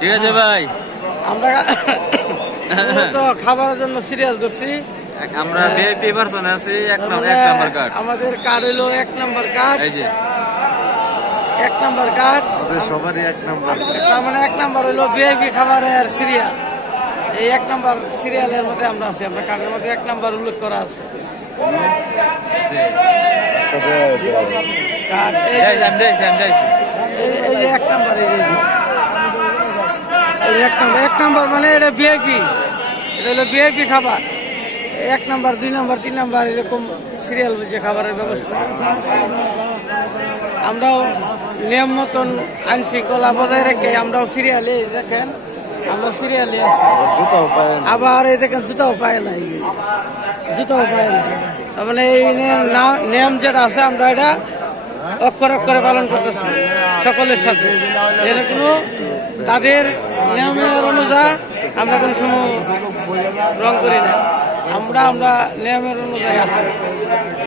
ঠিক আছে ভাই, আমরা তো খাবারের জন্য সিরিয়াল ধরছি। আমরা ভিআইপি পারসন আছি, 1 নাম্বার কার্ড। আমাদের কার্ড হলো 1 নাম্বার কার্ড। এই যে 1 নাম্বার কার্ড, সবারই 1 নাম্বার। তার মানে 1 নাম্বার হলো ভিআইপি খাবারের সিরিয়াল। এই 1 নাম্বার সিরিয়ালের মধ্যে আমরা আছি। আমরা কার্ডের মধ্যে 1 নাম্বার উল্লেখ করা আছে। এই যে 1 নাম্বার, এই 1 নাম্বার মানে এটা ভিআইপি, এটা হলো ভিআইপি খাবার। 1 নাম্বার, 2 নাম্বার, 3 নাম্বার এরকম সিরিয়াল যে খাবারের ব্যবস্থা। আমরাও নিয়ম মতন আইন শৃঙ্খলা বজায় রেখে আমরাও সিরিয়ালে, দেখেন আমরা সিরিয়ালে আছি। আবার এই দেখেন জুতাও পায় না, জুতাও পায় না। তার মানে এই নিয়ম যেটা আছে আমরা এটা অক্ষরে অক্ষরে পালন করতেছি সকলের সাথে। এটা কোনো তাদের নিয়মের অনুযায়ী আমরা কোনো সময় রং করি না। আমরা নিয়মের অনুযায়ী আছি।